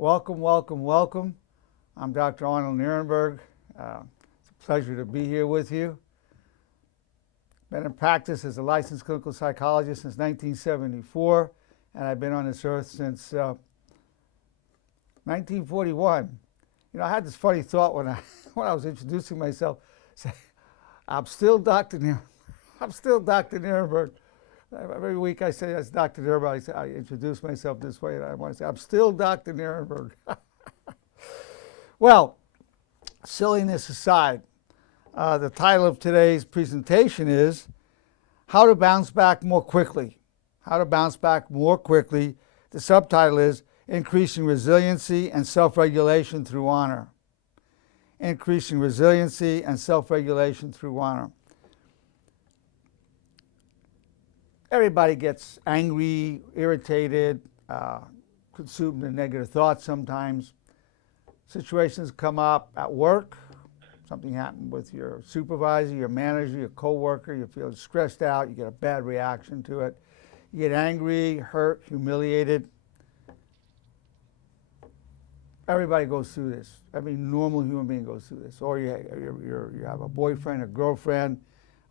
Welcome, welcome, welcome. I'm Dr. Arnold Nerenberg. It's a pleasure to be here with you. Been in practice as a licensed clinical psychologist since 1974, and I've been on this earth since 1941. I had this funny thought when I was introducing myself. Say, I'm still Dr. Nerenberg. I'm still Dr. Nerenberg. Every week I say that's Dr. Nerenberg. I introduce myself this way, and I want to say I'm still Dr. Nerenberg. Well, silliness aside, the title of today's presentation is How to Bounce Back More Quickly. How to Bounce Back More Quickly. The subtitle is Increasing Resiliency and Self-Regulation Through Honor. Increasing Resiliency and Self-Regulation Through Honor. Everybody gets angry, irritated, consumed in negative thoughts sometimes. Situations come up at work. Something happened with your supervisor, your manager, your coworker. You feel stressed out. You get a bad reaction to it. You get angry, hurt, humiliated. Everybody goes through this. Every normal human being goes through this. Or you have a boyfriend, a girlfriend,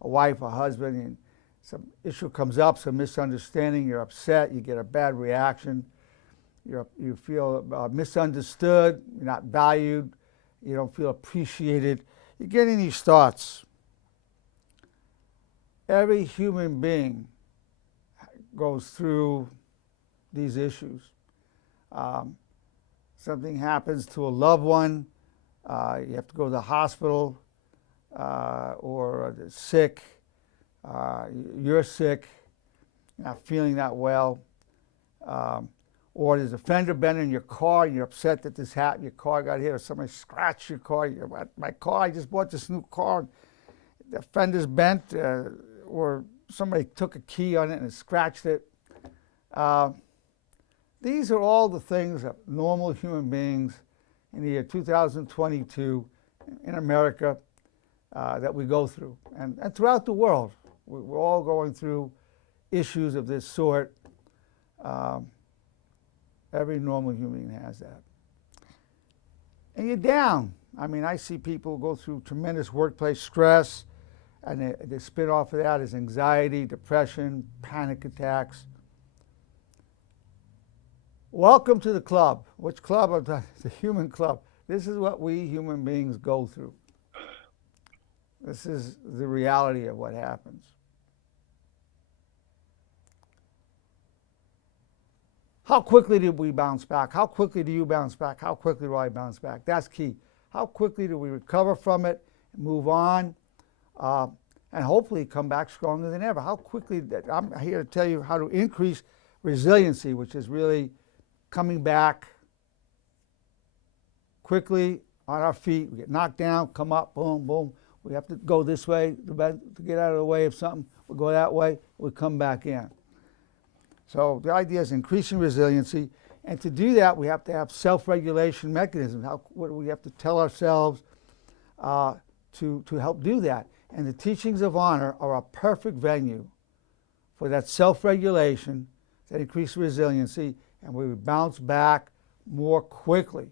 a wife, a husband, and some issue comes up, some misunderstanding, you're upset, you get a bad reaction, you feel misunderstood, you're not valued, you don't feel appreciated. You're getting these thoughts. Every human being goes through these issues. Something happens to a loved one, you have to go to the hospital, or they're sick. You're sick, you're not feeling that well, or there's a fender bender in your car and you're upset that this happened, your car got hit, or somebody scratched your car. My car, I just bought this new car, the fender's bent, or somebody took a key on it and scratched it. These are all the things that normal human beings in the year 2022 in America that we go through, and throughout the world. We're all going through issues of this sort. Every normal human being has that. And you're down. I mean, I see people go through tremendous workplace stress, and the spin off of that is anxiety, depression, panic attacks. Welcome to the club. Which club? The human club. This is what we human beings go through. This is the reality of what happens. How quickly did we bounce back? How quickly do you bounce back? How quickly do I bounce back? That's key. How quickly do we recover from it, move on, and hopefully come back stronger than ever? How quickly, I'm here to tell you how to increase resiliency, which is really coming back quickly on our feet. We get knocked down, come up, boom, boom. We have to go this way to get out of the way of something. We go that way, we come back in. So the idea is increasing resiliency, and to do that, we have to have self-regulation mechanisms. What do we have to tell ourselves to help do that? And the teachings of honor are a perfect venue for that self-regulation, that increased resiliency, and we would bounce back more quickly.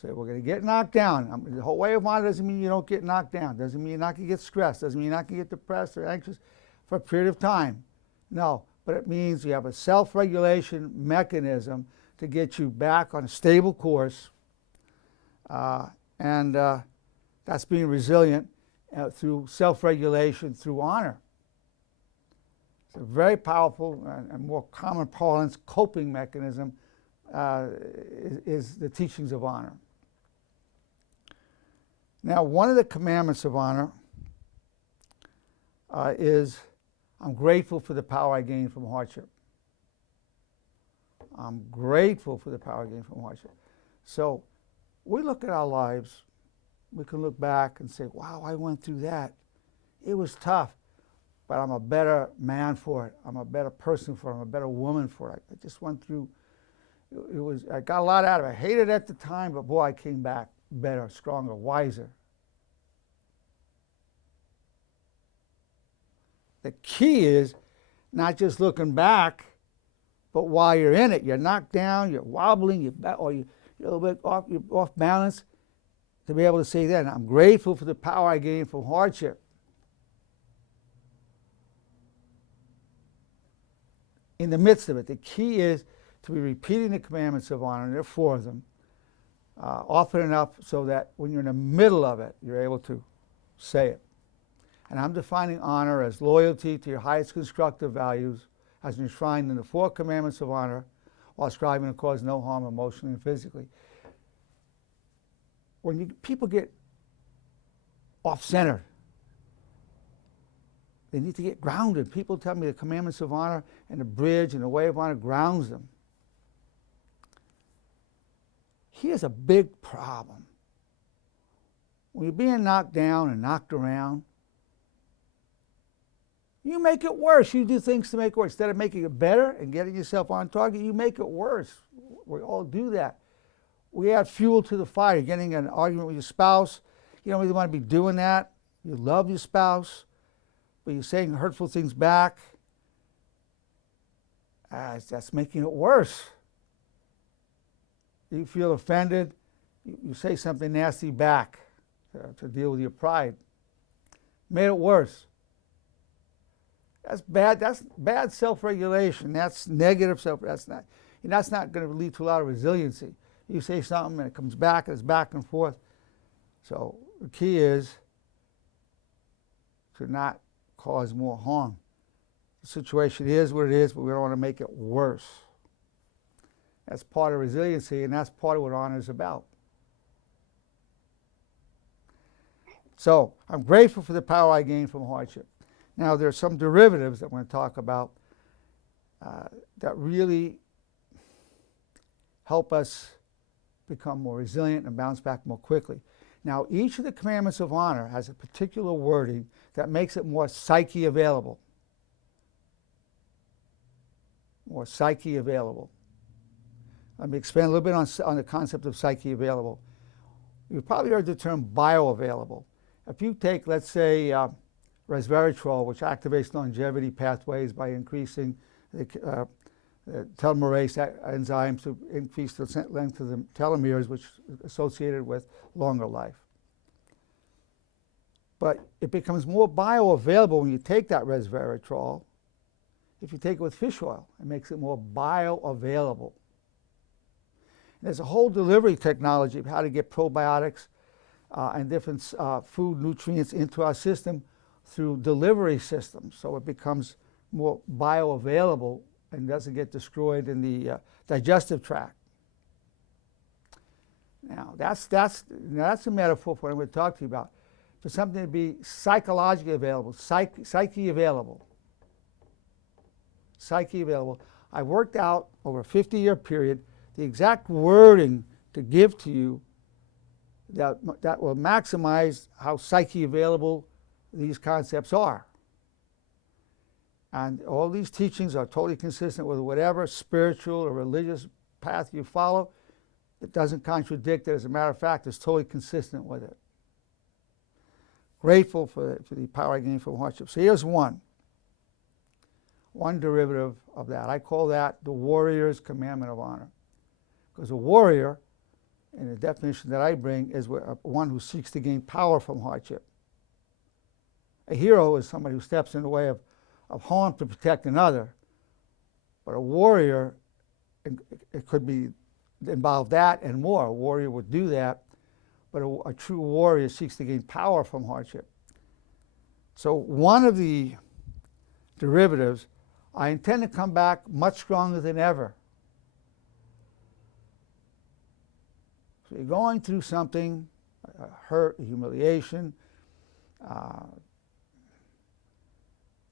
So we're going to get knocked down. The whole way of honor doesn't mean you don't get knocked down. Doesn't mean you're not going to get stressed. Doesn't mean you're not going to get depressed or anxious for a period of time. No. But it means you have a self-regulation mechanism to get you back on a stable course, and that's being resilient through self-regulation, through honor. It's a very powerful and more common parlance coping mechanism is the teachings of honor. Now, one of the commandments of honor is I'm grateful for the power I gain from hardship. I'm grateful for the power I gain from hardship. So we look at our lives, we can look back and say, wow, I went through that. It was tough, but I'm a better man for it. I'm a better person for it. I'm a better woman for it. I just went through, I got a lot out of it. I hated it at the time, but boy, I came back better, stronger, wiser. The key is not just looking back, But while you're in it, you're knocked down, you're wobbling, you're a little bit off, you're off balance, to be able to say then, I'm grateful for the power I gained from hardship. In the midst of it, the key is to be repeating the commandments of honor, and there are 4 of them, often enough so that when you're in the middle of it, you're able to say it. And I'm defining honor as loyalty to your highest constructive values as enshrined in the 4 commandments of honor, while striving to cause no harm emotionally and physically. When people get off-centered, they need to get grounded. People tell me the commandments of honor and the bridge and the way of honor grounds them. Here's a big problem. When you're being knocked down and knocked around, you make it worse. You do things to make it worse. Instead of making it better and getting yourself on target, you make it worse. We all do that. We add fuel to the fire. You're getting in an argument with your spouse. You don't really want to be doing that. You love your spouse, but you're saying hurtful things back. That's making it worse. You feel offended. You say something nasty back to deal with your pride. Made it worse. That's bad. That's bad self-regulation. That's negative self. That's not going to lead to a lot of resiliency. You say something and it comes back and it's back and forth. So the key is to not cause more harm. The situation is what it is, but we don't want to make it worse. That's part of resiliency, and that's part of what honor is about. So I'm grateful for the power I gained from hardship. Now, there are some derivatives that we're going to talk about that really help us become more resilient and bounce back more quickly. Now, each of the commandments of honor has a particular wording that makes it more psyche available. More psyche available. Let me expand a little bit on the concept of psyche available. You've probably heard the term bioavailable. If you take, let's say, resveratrol, which activates longevity pathways by increasing the telomerase enzymes to increase the length of the telomeres, which is associated with longer life. But it becomes more bioavailable when you take that resveratrol. If you take it with fish oil, it makes it more bioavailable. There's a whole delivery technology of how to get probiotics and different food nutrients into our system through delivery systems, so it becomes more bioavailable and doesn't get destroyed in the digestive tract. Now, that's a metaphor for what I'm going to talk to you about. For something to be psychologically available, psyche available. Psyche available. I worked out over a 50-year period the exact wording to give to you that will maximize how psyche available these concepts are. And all these teachings are totally consistent with whatever spiritual or religious path you follow. It doesn't contradict it. As a matter of fact, it's totally consistent with it. Grateful for the power I gained from hardship. So here's one derivative of that. I call that the warrior's commandment of honor. Because a warrior, in the definition that I bring, is one who seeks to gain power from hardship. A hero is somebody who steps in the way of harm to protect another. But a warrior, it could be involve that and more. A warrior would do that, but a true warrior seeks to gain power from hardship. So one of the derivatives, I intend to come back much stronger than ever. So you're going through something, a hurt, a humiliation,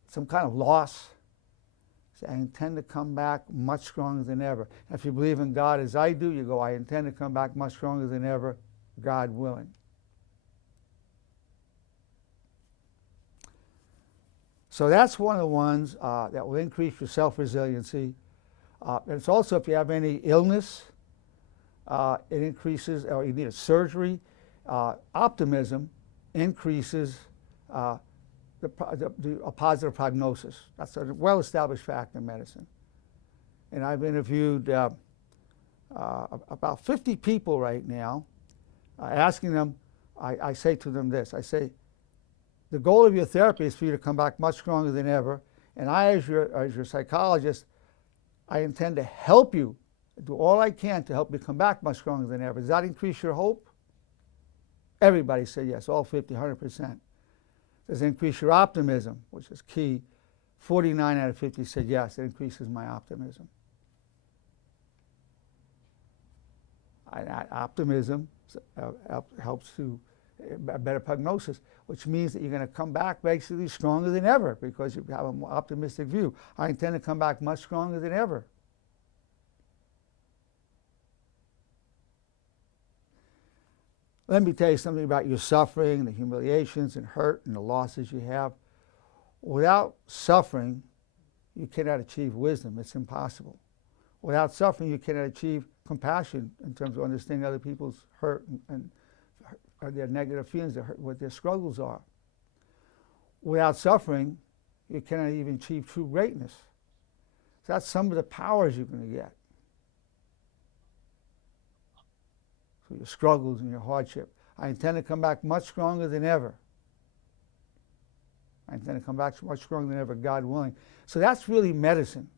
some kind of loss. So I intend to come back much stronger than ever. If you believe in God as I do, you go, I intend to come back much stronger than ever, God willing. So that's one of the ones that will increase your self-resiliency. And it's also if you have any illness, it increases, or you need a surgery, optimism increases a positive prognosis. That's a well-established fact in medicine. and I've interviewed about 50 people right now, asking them, I say to them this, I say, the goal of your therapy is for you to come back much stronger than ever, and I, as your psychologist, I intend to help you, do all I can to help you come back much stronger than ever. Does that increase your hope? Everybody said yes, all 50, 100%. Does it increase your optimism, which is key? 49 out of 50 said yes, it increases my optimism. Optimism helps to a better prognosis, which means that you're going to come back basically stronger than ever because you have a more optimistic view. I intend to come back much stronger than ever. Let me tell you something about your suffering, the humiliations and hurt and the losses you have. Without suffering, you cannot achieve wisdom. It's impossible. Without suffering, you cannot achieve compassion in terms of understanding other people's hurt and their negative feelings, what their struggles are. Without suffering, you cannot even achieve true greatness. So that's some of the powers you're going to get through your struggles and your hardship. I intend to come back much stronger than ever. I intend to come back much stronger than ever, God willing. So that's really medicine.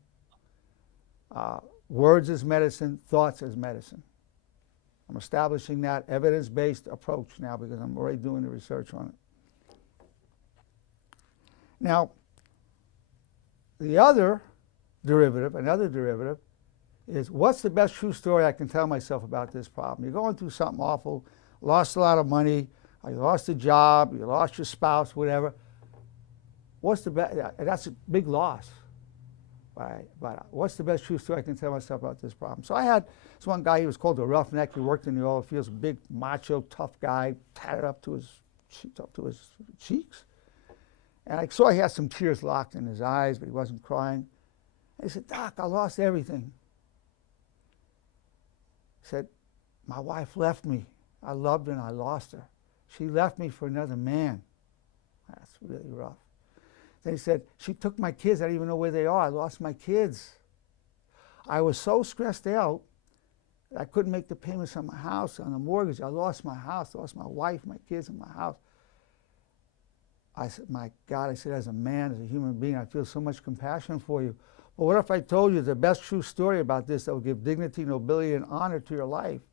Words as medicine, thoughts as medicine. I'm establishing that evidence-based approach now because I'm already doing the research on it. Now, another derivative is what's the best true story I can tell myself about this problem? You're going through something awful, lost a lot of money, or you lost a job, you lost your spouse, whatever. What's the best? That's a big loss. Right? But what's the best true story I can tell myself about this problem? So I had this one guy, he was called the Roughneck. He worked in the oil fields, big, macho, tough guy, tatted up to his cheeks. And I saw he had some tears locked in his eyes, but he wasn't crying. And he said, Doc, I lost everything. He said, my wife left me. I loved her and I lost her. She left me for another man. That's really rough. Then he said, she took my kids. I don't even know where they are. I lost my kids. I was so stressed out that I couldn't make the payments on my house, on the mortgage. I lost my house, lost my wife, my kids, and my house. I said, my God, I said, as a man, as a human being, I feel so much compassion for you. But what if I told you the best true story about this that will give dignity, nobility, and honor to your life?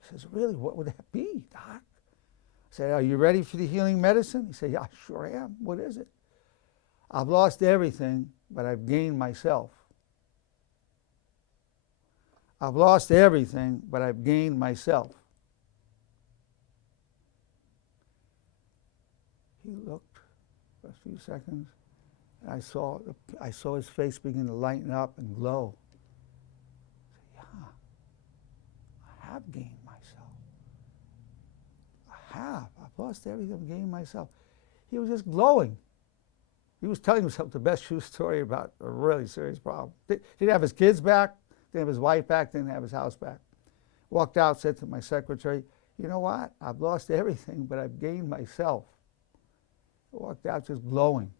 He says, really, what would that be, Doc? I said, are you ready for the healing medicine? He said, yeah, I sure am. What is it? I've lost everything, but I've gained myself. I've lost everything, but I've gained myself. He looked for a few seconds, and I saw his face begin to lighten up and glow. I said, yeah, I have gained myself. I've lost everything, I've gained myself. He was just glowing. He was telling himself the best true story about a really serious problem. Didn't have his kids back, didn't have his wife back, didn't have his house back. Walked out, said to my secretary, you know what? I've lost everything, but I've gained myself. Walked out just glowing.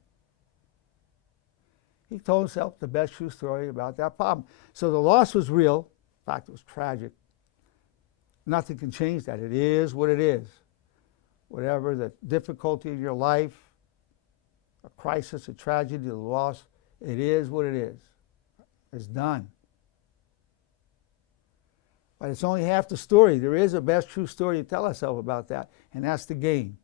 He told himself the best true story about that problem. So the loss was real. In fact, it was tragic. Nothing can change that. It is what it is. Whatever the difficulty in your life, a crisis, a tragedy, a loss, it is what it is. It's done. But it's only half the story. There is a best true story to tell ourselves about that, and that's the gain.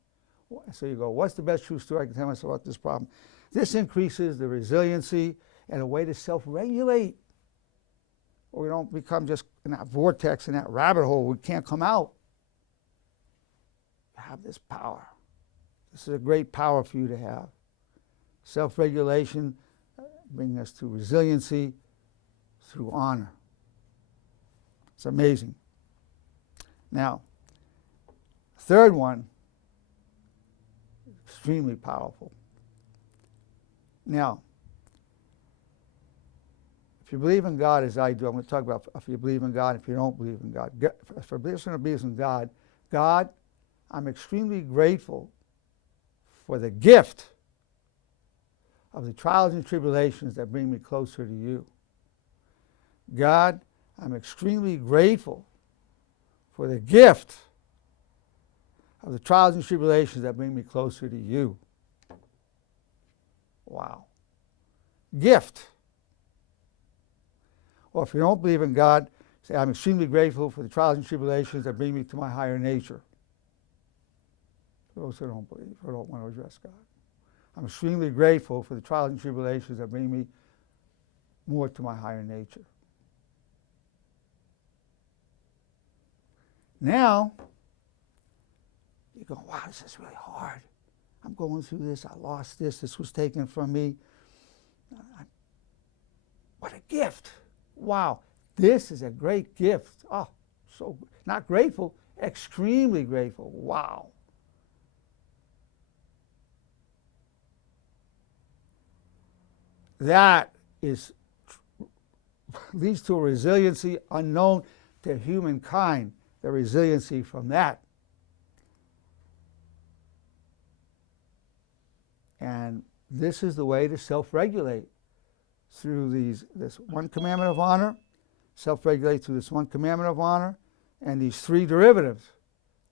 So you go, what's the best true story I can tell myself about this problem? This increases the resiliency and a way to self-regulate. Or we don't become just in that vortex, in that rabbit hole. We can't come out. You have this power. This is a great power for you to have. Self-regulation, bringing us to resiliency through honor. It's amazing. Now, third one, extremely powerful. Now, if you believe in God as I do, I'm going to talk about if you believe in God, if you don't believe in God. For a person who believes in God, I'm extremely grateful for the gift of the trials and tribulations that bring me closer to you. God, I'm extremely grateful for the gift of the trials and tribulations that bring me closer to you. Wow. Gift. Or if you don't believe in God, say, I'm extremely grateful for the trials and tribulations that bring me to my higher nature. For those who don't believe or don't want to address God. I'm extremely grateful for the trials and tribulations that bring me more to my higher nature. Now, you go, wow, this is really hard. I'm going through this. I lost this. This was taken from me. What a gift. Wow, this is a great gift. Oh, so not grateful, extremely grateful. Wow. That leads to a resiliency unknown to humankind, the resiliency from that. And this is the way to self-regulate through this one commandment of honor, self-regulate through this one commandment of honor, and these three derivatives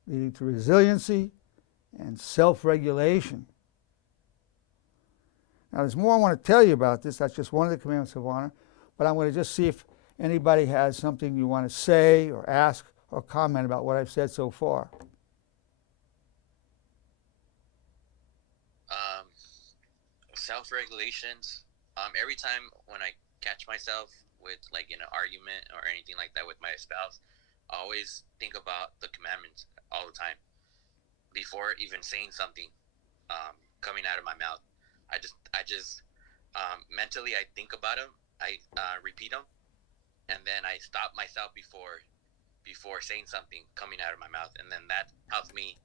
leading to resiliency and self-regulation. Now, there's more I want to tell you about this. That's just one of the commandments of honor. But I'm going to just see if anybody has something you want to say or ask or comment about what I've said so far. Self-regulations. Every time when I catch myself with like in an argument or anything like that with my spouse, I always think about the commandments all the time before even saying something coming out of my mouth. I just mentally I think about them, I repeat them, and then I stop myself before saying something coming out of my mouth, and then that helps me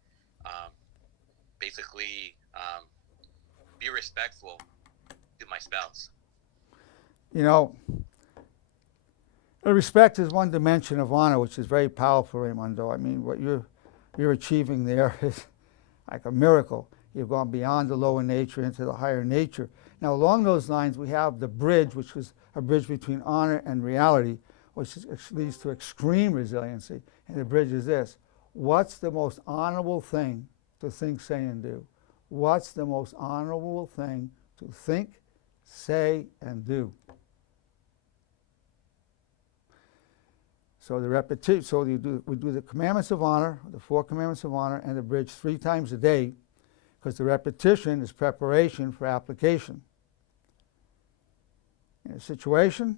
basically be respectful to my spouse. You know, respect is one dimension of honor, which is very powerful, Raimundo. I mean, what you're achieving there is like a miracle. You've gone beyond the lower nature into the higher nature. Now, along those lines, we have the bridge, which is a bridge between honor and reality, which leads to extreme resiliency. And the bridge is this: what's the most honorable thing to think, say, and do? What's the most honorable thing to think, say, and do? So we do the commandments of honor, the 4 commandments of honor, and the bridge 3 times a day, because the repetition is preparation for application. In a situation,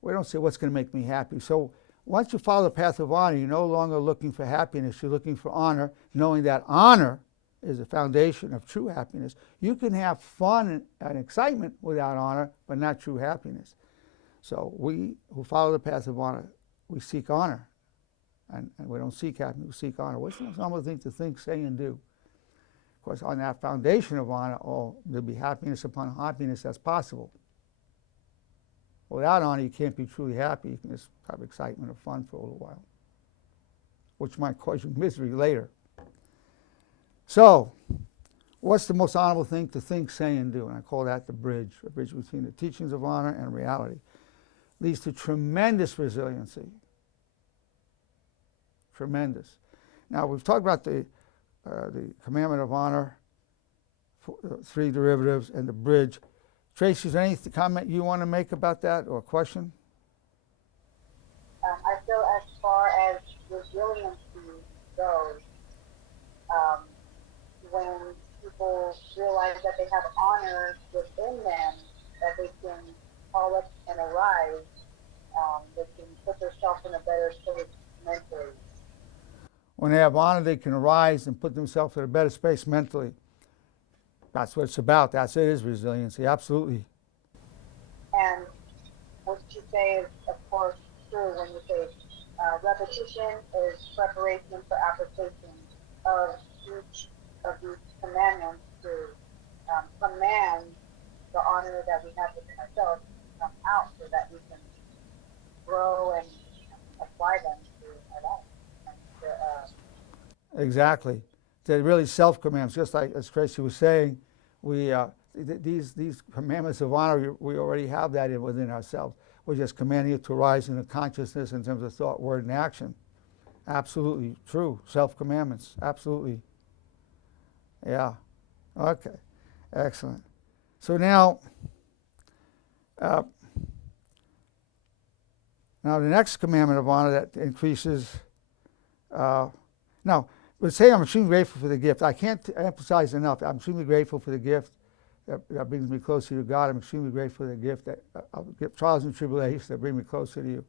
we don't say what's going to make me happy. So once you follow the path of honor, you're no longer looking for happiness, you're looking for honor, knowing that honor is the foundation of true happiness. You can have fun and excitement without honor, but not true happiness. So we who follow the path of honor, we seek honor. And we don't seek happiness, we seek honor. What's the most honorable thing to think, say, and do? Of course, on that foundation of honor, there'll be happiness upon happiness that's possible. Without honor, you can't be truly happy. You can just have excitement or fun for a little while, which might cause you misery later. So, what's the most honorable thing to think, say, and do? And I call that the bridge between the teachings of honor and reality. Leads to tremendous resiliency. Tremendous. Now, we've talked about the commandment of honor, 3 derivatives, and the bridge. Tracy, is there any comment you want to make about that or question? I feel as far as resiliency goes, when people realize that they have honor within them, that they can call up and arise, they can put themselves in a better place mentally. When they have honor, they can arise and put themselves in a better space mentally. That's what it's about. It is resiliency, absolutely. And what you say is, of course, true when you say repetition is preparation for application of each of these commandments to command the honor that we have within ourselves to come out so that we can grow and apply them to our life. Exactly. They're really self-commands. Just like as Tracy was saying, these commandments of honor, we already have that within ourselves. We're just commanding it to rise into consciousness in terms of thought, word, and action. Absolutely true. Self-commandments. Absolutely. Yeah. Okay. Excellent. So now the next commandment of honor that increases. Now, let's say I'm extremely grateful for the gift. I can't emphasize enough. I'm extremely grateful for the gift that brings me closer to God. I'm extremely grateful for the gift that trials and tribulations that bring me closer to you.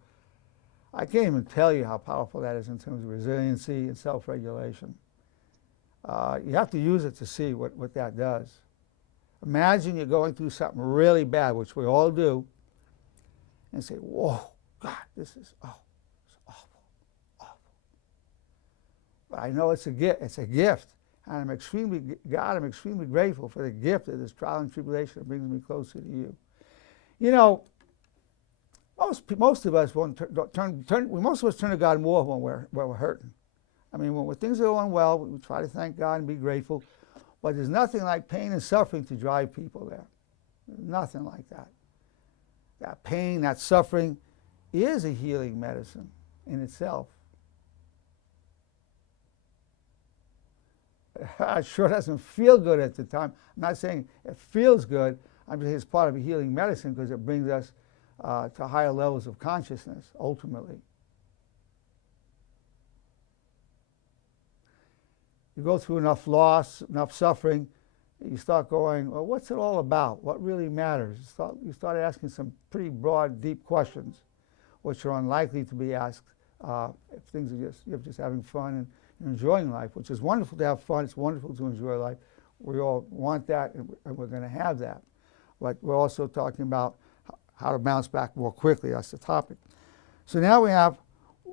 I can't even tell you how powerful that is in terms of resiliency and self-regulation. You have to use it to see what that does. Imagine you're going through something really bad, which we all do, and say, whoa, God, this is awful. But I know it's a gift. It's a gift. And I'm extremely grateful for the gift of this trial and tribulation that brings me closer to you. You know, most of us turn to God more when we're hurting. I mean, when things are going well, we try to thank God and be grateful. But there's nothing like pain and suffering to drive people there. There's nothing like that. That pain, that suffering is a healing medicine in itself. It sure doesn't feel good at the time. I'm not saying it feels good. I'm just saying it's part of a healing medicine because it brings us to higher levels of consciousness, ultimately. You go through enough loss, enough suffering, you start going, well, what's it all about? What really matters? You start asking some pretty broad, deep questions, which are unlikely to be asked if things are you're just having fun and enjoying life, which is wonderful to have fun. It's wonderful to enjoy life. We all want that, and we're going to have that. But we're also talking about how to bounce back more quickly. That's the topic. So now we have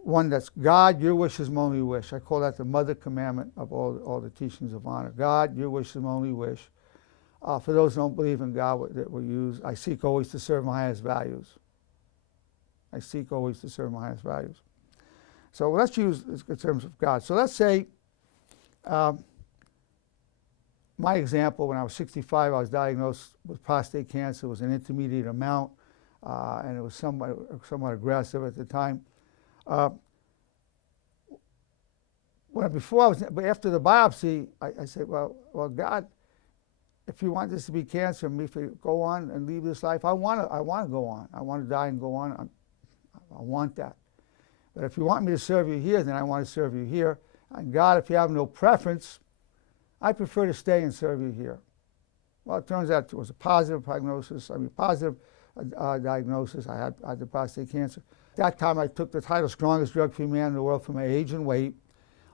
one that's God, your wish is my only wish. I call that the mother commandment of all the teachings of honor. God, your wish is my only wish. For those who don't believe in God, that we use, I seek always to serve my highest values. I seek always to serve my highest values. So let's use this in terms of God. So let's say my example, when I was 65, I was diagnosed with prostate cancer. It was an intermediate amount, and it was somewhat aggressive at the time. But after the biopsy, I said, well, God, if you want this to be cancer, me to go on and leave this life, I want to go on. I want to die and go on. I want that. But if you want me to serve you here, then I want to serve you here. And God, if you have no preference, I prefer to stay and serve you here. Well, it turns out it was a positive positive diagnosis. I had the prostate cancer. At that time, I took the title strongest drug-free man in the world for my age and weight.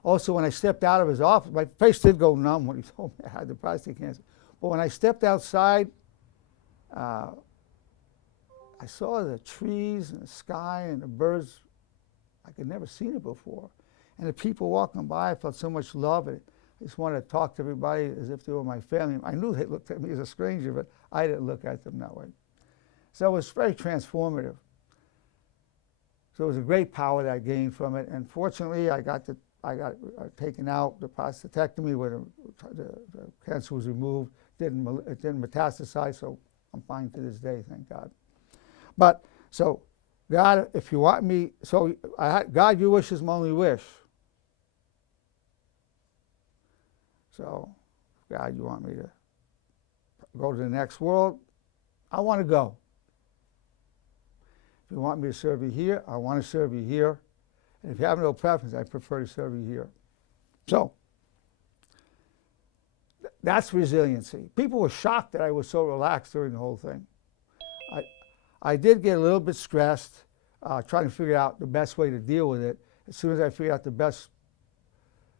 Also, when I stepped out of his office, my face did go numb when he told me I had the prostate cancer. But when I stepped outside, I saw the trees and the sky and the birds like I'd never seen it before. And the people walking by, I felt so much love. I just wanted to talk to everybody as if they were my family. I knew they looked at me as a stranger, but I didn't look at them that way. So it was very transformative. So it was a great power that I gained from it. And fortunately, I got taken out, the prostatectomy, where the cancer was removed. It didn't metastasize, so I'm fine to this day, thank God. But so, God, if you want me, God, your wish is my only wish. So, God, you want me to go to the next world? I want to go. If you want me to serve you here, I want to serve you here. And if you have no preference, I prefer to serve you here. So, that's resiliency. People were shocked that I was so relaxed during the whole thing. I did get a little bit stressed, trying to figure out the best way to deal with it. As soon as I figured out the best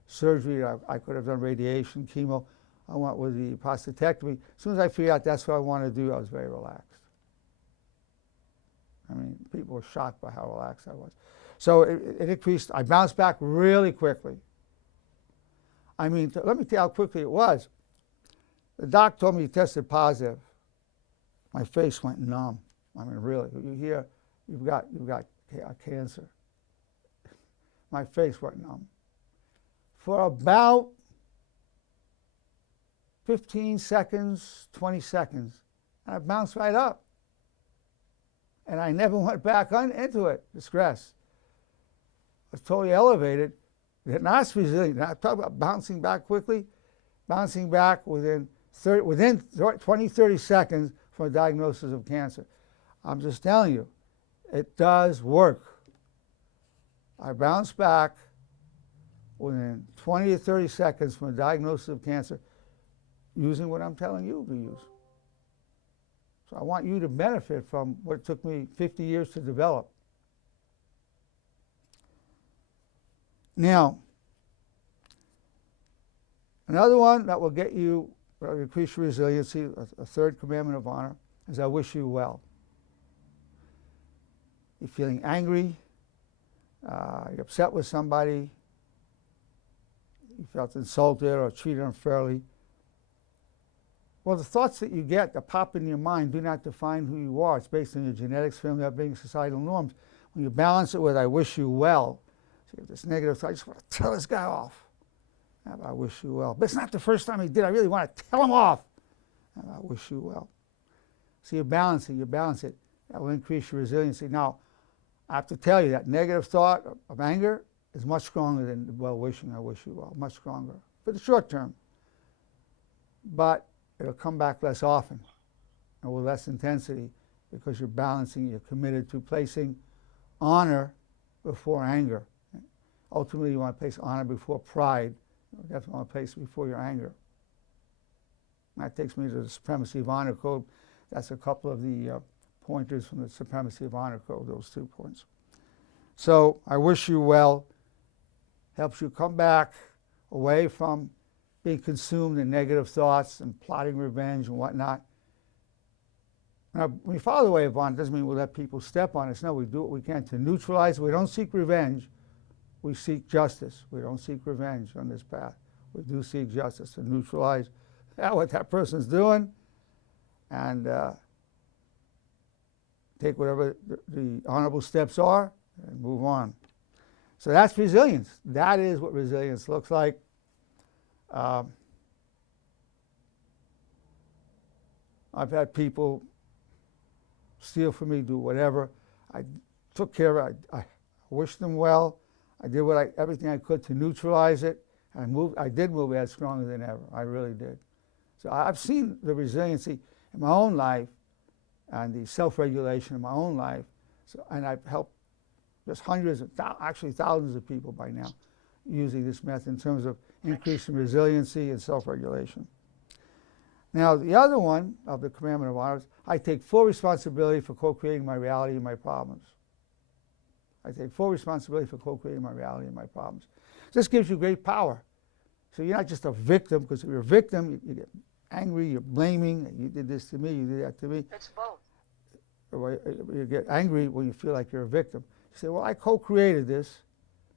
surgery, I could have done radiation, chemo. I went with the prostatectomy. As soon as I figured out that's what I wanted to do, I was very relaxed. I mean, people were shocked by how relaxed I was. So it increased. I bounced back really quickly. I mean, let me tell you how quickly it was. The doc told me he tested positive. My face went numb. I mean, really, you've got cancer. My face went numb. For about 15 seconds, 20 seconds, and I bounced right up. And I never went back into it, the stress. I was totally elevated. That's resilient. Now, I talk about bouncing back quickly, bouncing back within 20, 30 seconds from a diagnosis of cancer. I'm just telling you, it does work. I bounced back within 20 to 30 seconds from a diagnosis of cancer using what I'm telling you to use. So I want you to benefit from what it took me 50 years to develop. Now, another one that will get you, increase your resiliency, a third commandment of honor, is I wish you well. You're feeling angry, you're upset with somebody, you felt insulted or treated unfairly. Well, the thoughts that you get that pop in your mind do not define who you are. It's based on your genetics, family upbringing, societal norms. When you balance it with I wish you well, so you have this negative thought, I just want to tell this guy off. I wish you well. But it's not the first time he did. I really want to tell him off. I wish you well. So you balance it. That will increase your resiliency. Now, I have to tell you that negative thought of anger is much stronger than well-wishing, I wish you well, much stronger for the short term. But it'll come back less often and with less intensity because you're balancing, you're committed to placing honor before anger. Ultimately, you want to place honor before pride. You definitely want to place it before your anger. And that takes me to the Supremacy of Honor Code. That's a couple of the pointers from the Supremacy of Honor Code, those 2 points. So I wish you well. Helps you come back away from being consumed in negative thoughts and plotting revenge and whatnot. Now, when we follow the way of honor, it doesn't mean we let people step on us. No, we do what we can to neutralize. We don't seek revenge. We seek justice. We don't seek revenge on this path. We do seek justice to neutralize what that person's doing and take whatever the honorable steps are and move on. So that's resilience. That is what resilience looks like. I've had people steal from me, do whatever. I took care of it. I wished them well. I did everything I could to neutralize it. I did move ahead stronger than ever. I really did. So I've seen the resiliency in my own life and the self-regulation in my own life. And I've helped just hundreds, actually thousands of people by now using this method in terms of increasing resiliency and self-regulation. Now, the other one of the commandment of honor is I take full responsibility for co-creating my reality and my problems. I take full responsibility for co-creating my reality and my problems. This gives you great power. So you're not just a victim, because if you're a victim, you get angry, you're blaming, you did this to me, you did that to me. It's both. Or you get angry when you feel like you're a victim. You say, well, I co-created this.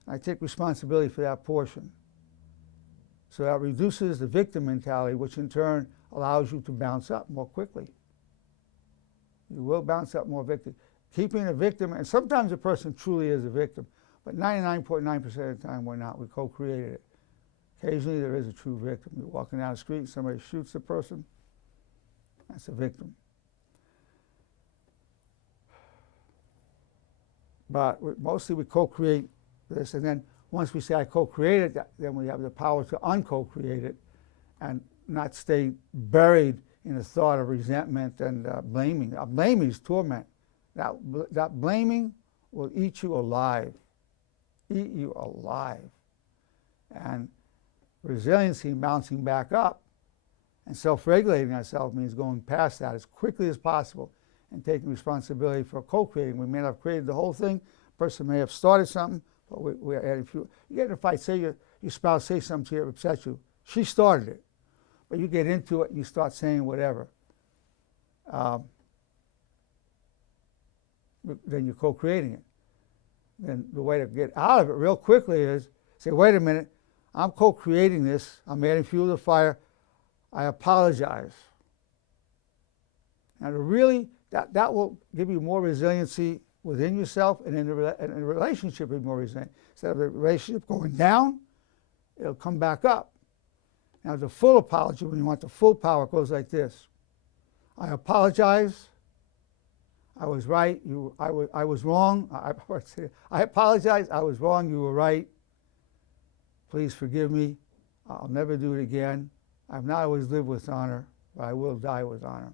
I take responsibility for that portion. So that reduces the victim mentality, which in turn allows you to bounce up more quickly. You will bounce up more victim. Keeping a victim, and sometimes a person truly is a victim, but 99.9% of the time we're not. We co-created it. Occasionally there is a true victim. You're walking down the street, somebody shoots the person, that's a victim. But mostly we co-create this, and then once we say I co-created it, then we have the power to unco-create it and not stay buried in the thought of resentment and blaming. Blaming is torment. That blaming will eat you alive. Eat you alive. And resiliency, bouncing back up, and self-regulating ourselves means going past that as quickly as possible and taking responsibility for co-creating. We may not have created the whole thing. A person may have started something, but we are adding fuel. You get in a fight, say your spouse say something to you that upsets you. She started it. But you get into it and you start saying whatever. Then you're co-creating it. Then the way to get out of it real quickly is say, wait a minute, I'm co-creating this. I'm adding fuel to the fire. I apologize. Now, that will give you more resiliency within yourself, and in the relationship, be more resilient. Instead of the relationship going down, it'll come back up. Now, the full apology, when you want the full power, it goes like this. I apologize. I was right. I was wrong. I apologize. I was wrong. You were right. Please forgive me. I'll never do it again. I've not always lived with honor, but I will die with honor.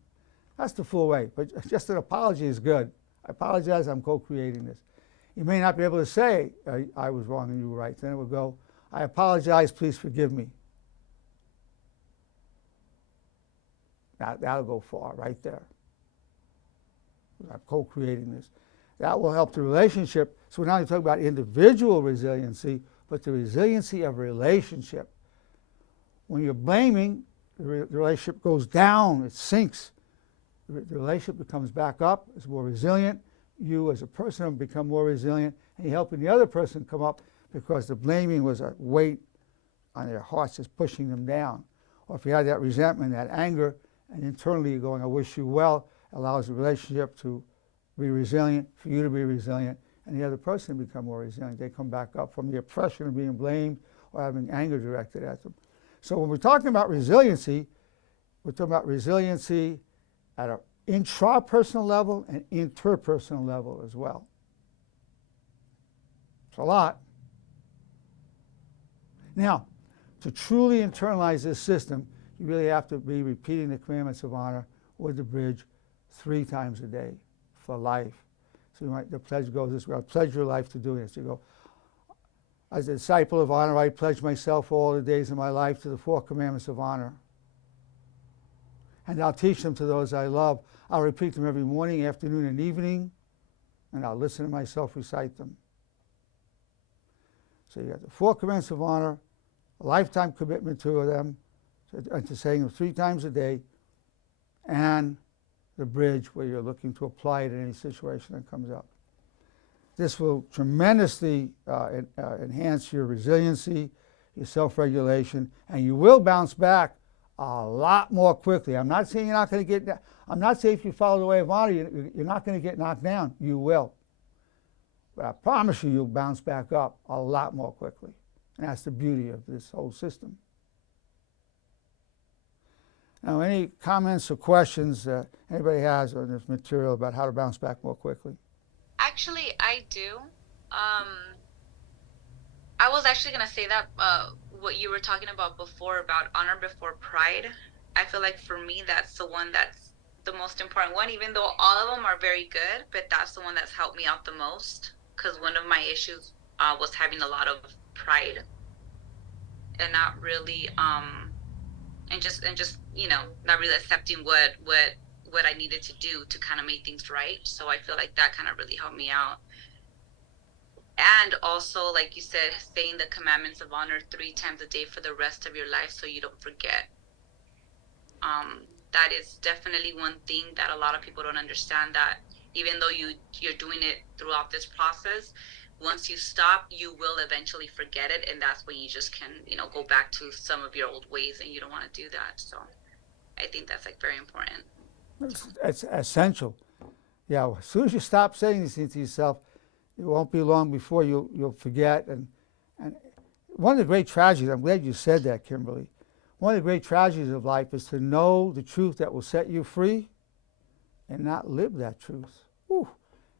That's the full way. But just an apology is good. I apologize. I'm co-creating this. You may not be able to say, I was wrong and you were right. Then it would go, I apologize. Please forgive me. That'll go far right there. I'm co-creating this. That will help the relationship. So we're not only talking about individual resiliency, but the resiliency of a relationship. When you're blaming, the relationship goes down, it sinks. The relationship becomes back up, it's more resilient. You as a person become more resilient, and you're helping the other person come up because the blaming was a weight on their hearts just pushing them down. Or if you had that resentment, that anger, and internally you're going, I wish you well, allows the relationship to be resilient, for you to be resilient, and the other person to become more resilient. They come back up from the oppression of being blamed or having anger directed at them. So when we're talking about resiliency, we're talking about resiliency at an intrapersonal level and interpersonal level as well. It's a lot. Now, to truly internalize this system, you really have to be repeating the commandments of honor or the bridge 3 times a day for life. So the pledge goes this way, I pledge your life to doing this. You go, as a disciple of honor, I pledge myself all the days of my life to the 4 commandments of honor. And I'll teach them to those I love. I'll repeat them every morning, afternoon, and evening, and I'll listen to myself recite them. So you got the 4 commandments of honor, a lifetime commitment to them, and to saying them 3 times a day, and the bridge where you're looking to apply it in any situation that comes up. This will tremendously enhance your resiliency, your self-regulation, and you will bounce back a lot more quickly. I'm not saying you're not going to get, I'm not saying if you follow the way of honor, you're not going to get knocked down. You will. But I promise you, you'll bounce back up a lot more quickly. And that's the beauty of this whole system. Now, any comments or questions anybody has on this material about how to bounce back more quickly? Actually, I do. I was actually going to say that what you were talking about before, about honor before pride. I feel like for me, that's the one that's the most important one, even though all of them are very good, but that's the one that's helped me out the most, because one of my issues was having a lot of pride and not really, and just you know, not really accepting what I needed to do to kind of make things right. So I feel like that kind of really helped me out. And also, like you said, saying the commandments of honor 3 times a day for the rest of your life so you don't forget. That is definitely one thing that a lot of people don't understand, that even though you're doing it throughout this process, once you stop, you will eventually forget it, and that's when you just can, you know, go back to some of your old ways, and you don't want to do that. So I think that's like very important. It's essential. Yeah, as soon as you stop saying these things to yourself, it won't be long before you'll forget. And one of the great tragedies, I'm glad you said that, Kimberly, one of the great tragedies of life is to know the truth that will set you free and not live that truth. Whew.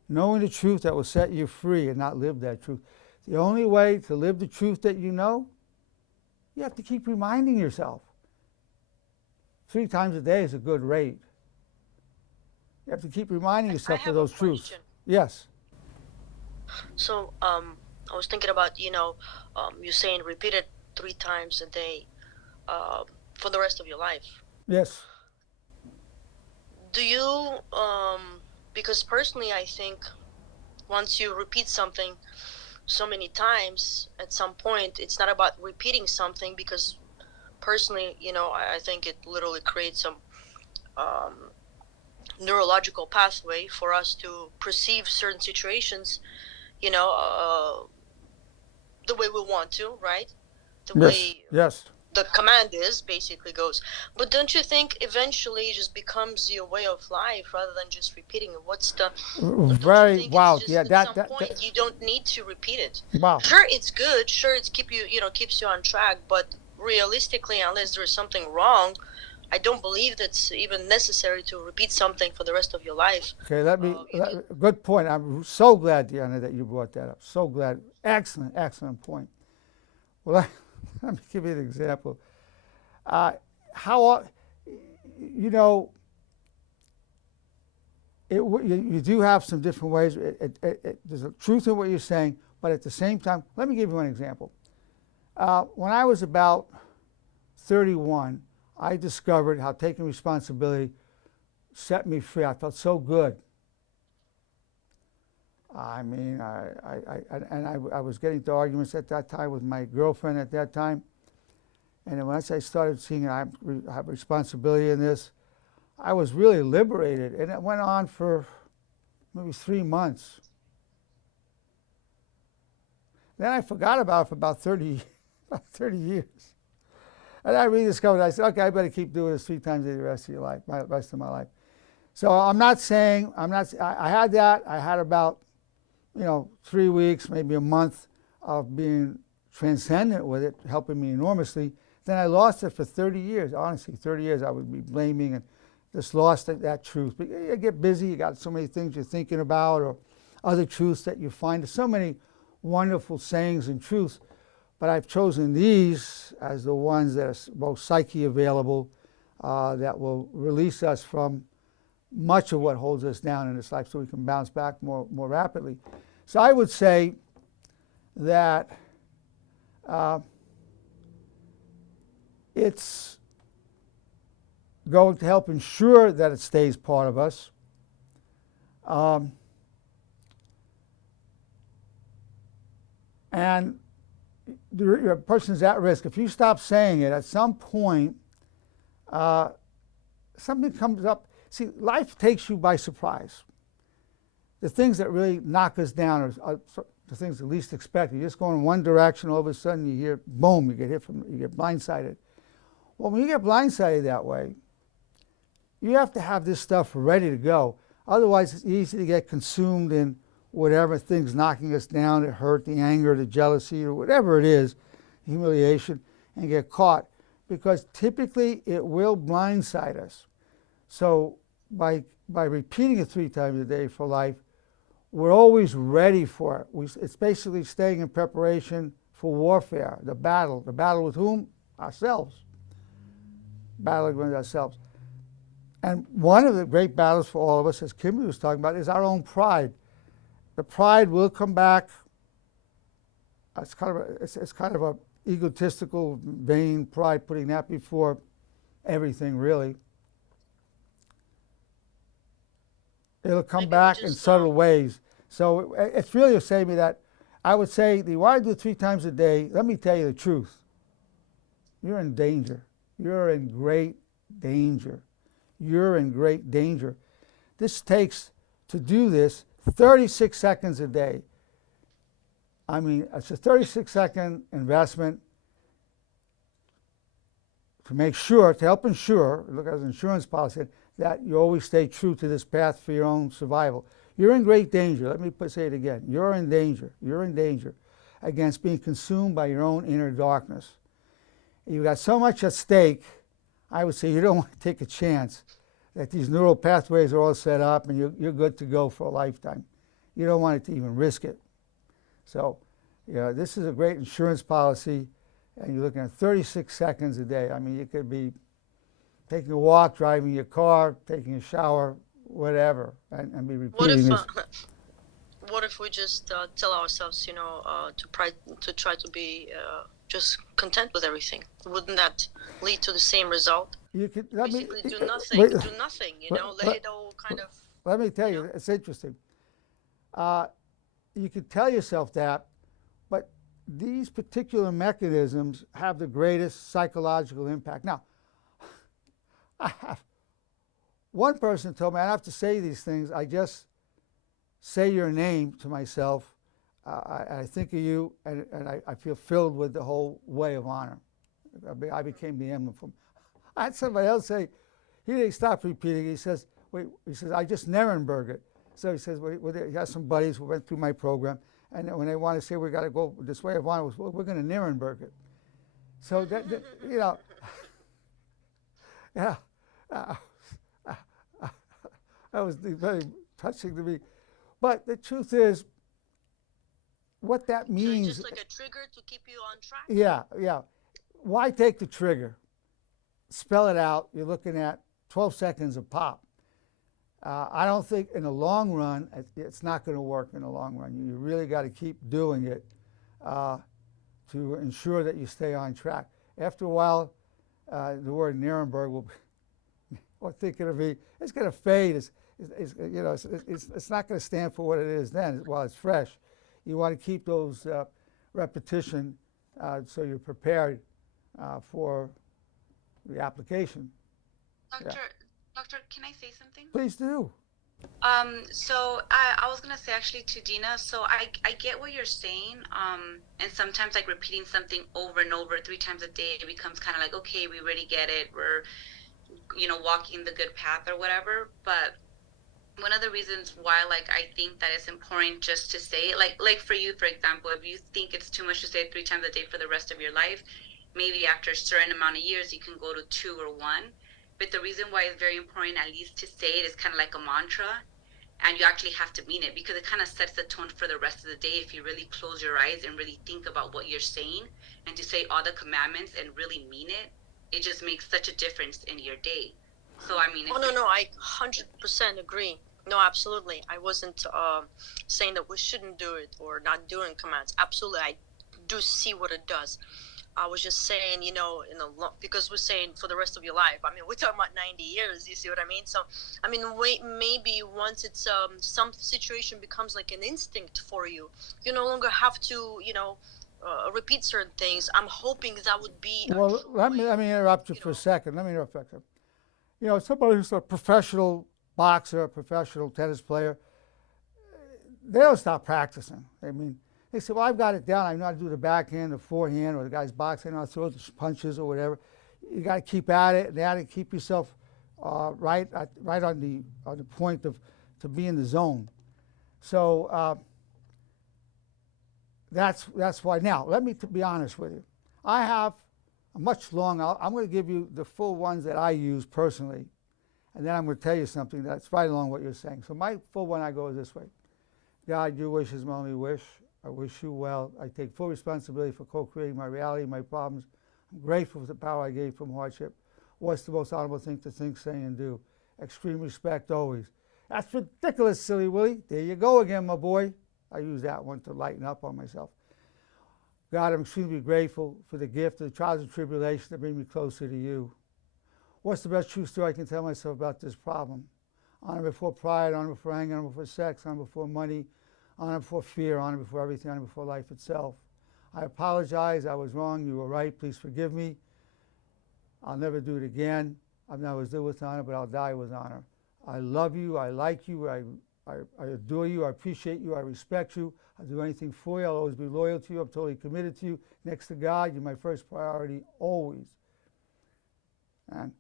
Knowing the truth that will set you free and not live that truth. The only way to live the truth that you know, you have to keep reminding yourself. 3 times a day is a good rate. You have to keep reminding yourself of those truths. Yes. So I was thinking about, you know, you saying repeat it 3 times a day for the rest of your life. Yes. Do you, because personally I think once you repeat something so many times, at some point it's not about repeating something, because personally, you know, I think it literally creates some neurological pathway for us to perceive certain situations, you know, the way we want to, right? The way the command is basically goes. But don't you think eventually it just becomes your way of life rather than just repeating it? What's the very wow? Yeah, at some point you don't need to repeat it. Wow. Sure, it's good. Sure, it's keeps you on track. But realistically, unless there's something wrong, I don't believe that's even necessary to repeat something for the rest of your life. Okay, good point. I'm so glad, Diana, that you brought that up. So glad. Excellent, excellent point. Well, let me give you an example. You know, you do have some different ways. There's a truth in what you're saying, but at the same time, let me give you one example. When I was about 31, I discovered how taking responsibility set me free. I felt so good. I mean, I was getting into arguments at that time with my girlfriend at that time. And then once I started seeing I have responsibility in this, I was really liberated. And it went on for maybe 3 months. Then I forgot about it for about 30 years. And I rediscovered it. I said, okay, I better keep doing this 3 times a day the rest of your life, the rest of my life. So I'm not saying, I had that. I had about, 3 weeks, maybe a month of being transcendent with it, helping me enormously. Then I lost it for 30 years. Honestly, 30 years I would be blaming and just lost that truth. But you get busy, you got so many things you're thinking about or other truths that you find. There's so many wonderful sayings and truths, but I've chosen these as the ones that are most psyche available, that will release us from much of what holds us down in this life so we can bounce back more rapidly. So I would say that it's going to help ensure that it stays part of us. And the person's at risk. If you stop saying it, at some point, something comes up. See, life takes you by surprise. The things that really knock us down are the things that least expected. You just go in one direction, all of a sudden you hear, boom, you get blindsided. Well, when you get blindsided that way, you have to have this stuff ready to go. Otherwise, it's easy to get consumed in whatever thing's knocking us down, the hurt, the anger, the jealousy, or whatever it is, humiliation, and get caught. Because typically, it will blindside us. So by repeating it 3 times a day for life, we're always ready for it. It's basically staying in preparation for warfare, the battle. The battle with whom? Ourselves. Battling with ourselves. And one of the great battles for all of us, as Kimberly was talking about, is our own pride. The pride will come back. It's kind of a egotistical, vain pride, putting that before everything, really. It'll come back in subtle ways. So it's really saying me that I would say, you want to do it 3 times a day, let me tell you the truth. You're in danger. You're in great danger. You're in great danger. This takes, to do this, 36 seconds a day. I mean, it's a 36-second investment to make sure, to help ensure, look at an insurance policy, that you always stay true to this path for your own survival. You're in great danger. Let me say it again. You're in danger. You're in danger against being consumed by your own inner darkness. You've got so much at stake, I would say you don't want to take a chance that these neural pathways are all set up and you're good to go for a lifetime. You don't want it to even risk it. So, this is a great insurance policy, and you're looking at 36 seconds a day. I mean, you could be taking a walk, driving your car, taking a shower, whatever, and be repeating this. What if we just tell ourselves, to try to be just content with everything? Wouldn't that lead to the same result? You could do nothing. Let it all kind of. Let me tell you, it's interesting. You could tell yourself that, but these particular mechanisms have the greatest psychological impact. Now, one person told me I don't have to say these things. I just say your name to myself. I think of you, and I feel filled with the whole way of honor. I became the emblem from. I had somebody else say, he didn't stop repeating. He says, I just Nerenberg it. So he says, he has some buddies who went through my program, and when they want to say we got to go this way of honor, we're going to Nerenberg it. So that you know, yeah, uh, that was very touching to me. But the truth is, what that means. So it's just like a trigger to keep you on track? Yeah, yeah. Why take the trigger? Spell it out. You're looking at 12 seconds of pop. I don't think in the long run, it's not going to work in the long run. You really got to keep doing it to ensure that you stay on track. After a while, the word Nerenberg will, or thinking of me, it's going to fade. It's not going to stand for what it is then while it's fresh. You want to keep those repetition so you're prepared for the application. Doctor, can I say something? Please do. So I was gonna say actually to Dina, so I get what you're saying. And sometimes like repeating something over and over 3 times a day, it becomes kind of like, okay, we already get it. We're, walking the good path or whatever. But one of the reasons why, like, I think that it's important just to say, like for you, for example, if you think it's too much to say 3 times a day for the rest of your life, maybe after a certain amount of years, you can go to 2 or 1. But the reason why it's very important, at least to say it, is kind of like a mantra, and you actually have to mean it, because it kind of sets the tone for the rest of the day if you really close your eyes and really think about what you're saying, and to say all the commandments and really mean it. It just makes such a difference in your day. So I mean, no, I 100% agree. No, absolutely. I wasn't saying that we shouldn't do it or not doing commands. Absolutely, I do see what it does. I was just saying, because we're saying for the rest of your life. I mean, we're talking about 90 years. You see what I mean? So, I mean, maybe once it's some situation becomes like an instinct for you, you no longer have to, repeat certain things. I'm hoping that would be. Well, let me interrupt you for a second. Let me interrupt for a second. Somebody who's a professional boxer, a professional tennis player, they don't stop practicing. I mean, they say, well, I've got it down. I know how to do the backhand, the forehand, or the guy's boxing, I know how to throw the punches or whatever. You got to keep at it and at it, keep yourself right on the point to be in the zone. So that's why. Now, let me be honest with you. I have a much longer. I'm going to give you the full ones that I use personally, and then I'm going to tell you something that's right along what you're saying. So my full one I go this way. God, your wish is my only wish. I wish you well. I take full responsibility for co-creating my reality, my problems. I'm grateful for the power I gained from hardship. What's the most honorable thing to think, say, and do? Extreme respect always. That's ridiculous, silly Willie. There you go again, my boy. I use that one to lighten up on myself. God, I'm extremely grateful for the gift of the trials and tribulations that bring me closer to you. What's the best true story I can tell myself about this problem? Honor before pride, honor before anger, honor before sex, honor before money, honor before fear, honor before everything, honor before life itself. I apologize. I was wrong. You were right. Please forgive me. I'll never do it again. I've never lived with honor, but I'll die with honor. I love you. I like you. I adore you. I appreciate you. I respect you. I'll do anything for you. I'll always be loyal to you. I'm totally committed to you. Next to God, you're my first priority, always. And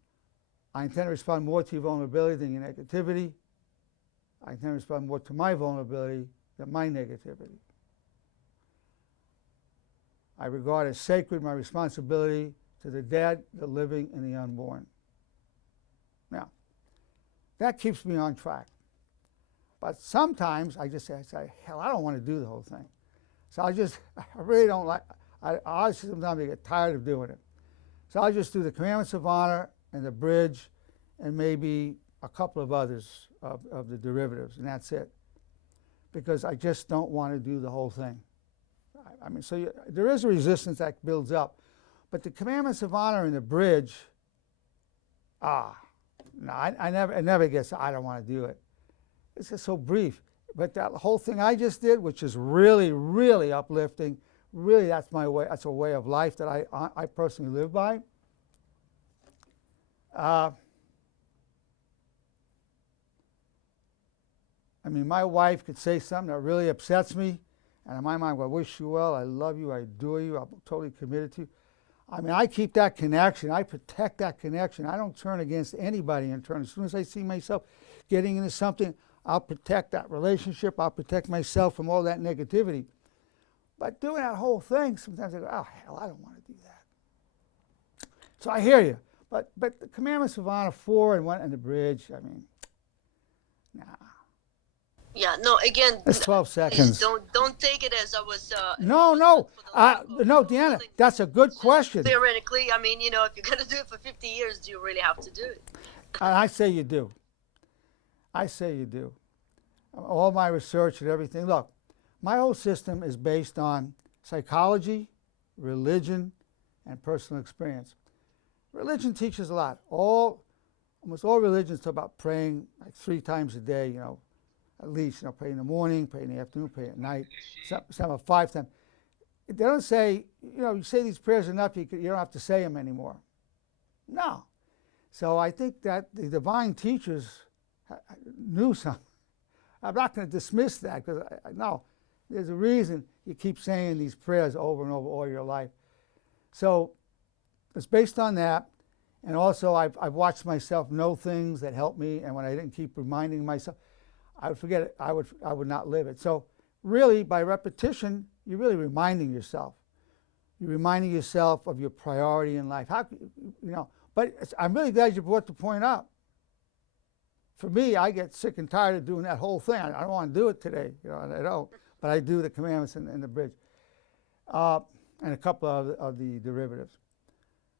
I intend to respond more to your vulnerability than your negativity. I intend to respond more to my vulnerability than my negativity. I regard as sacred my responsibility to the dead, the living, and the unborn. Now, that keeps me on track. But sometimes I just say, hell, I don't want to do the whole thing. So I really don't like, I sometimes get tired of doing it. So I'll just do the commandments of honor and the bridge and maybe a couple of others of the derivatives, and that's it. Because I just don't want to do the whole thing. I mean, so there is a resistance that builds up. But the commandments of honor and the bridge, no, it never gets, I don't want to do it. It's just so brief. But that whole thing I just did, which is really, really uplifting, really that's my way, that's a way of life that I personally live by. I mean, my wife could say something that really upsets me, and in my mind, well, I wish you well, I love you, I adore you, I'm totally committed to you. I mean, I keep that connection. I protect that connection. I don't turn against anybody in turn. As soon as I see myself getting into something, I'll protect that relationship. I'll protect myself from all that negativity. But doing that whole thing, sometimes I go, oh, hell, I don't want to do that. So I hear you. But the commandments of honor 4 and 1 and the bridge, I mean, nah. Yeah, no, again, That's 12 seconds. Don't take it as I was. No, Deanna, that's a good question. Theoretically, I mean, if you're going to do it for 50 years, do you really have to do it? I say you do. I say you do. All my research and everything. Look, my whole system is based on psychology, religion, and personal experience. Religion teaches a lot. Almost all religions talk about praying like 3 times a day, at least, pray in the morning, pray in the afternoon, pray at night, some are 5 times. They don't say, you say these prayers enough, you don't have to say them anymore. No. So I think that the divine teachers knew something. I'm not going to dismiss that because, no, there's a reason you keep saying these prayers over and over all your life. So it's based on that. And also I've watched myself know things that help me, and when I didn't keep reminding myself, I would forget it. I would not live it. So really, by repetition, you're really reminding yourself. You're reminding yourself of your priority in life. But I'm really glad you brought the point up. For me, I get sick and tired of doing that whole thing. I don't want to do it today. I don't. But I do the commandments and the bridge, and a couple of the derivatives.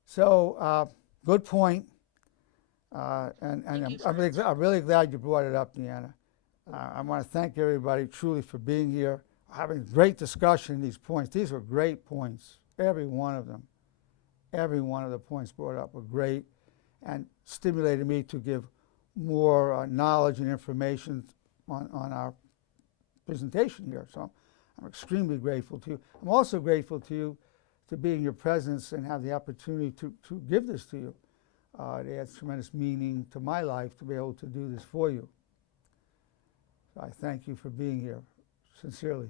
So good point. And I'm really glad you brought it up, Deanna. I want to thank everybody truly for being here, having a great discussion. These points, these were great points, every one of them. Every one of the points brought up were great and stimulated me to give more knowledge and information on our presentation here. So I'm extremely grateful to you. I'm also grateful to you to be in your presence and have the opportunity to give this to you. It adds tremendous meaning to my life to be able to do this for you. So I thank you for being here, sincerely.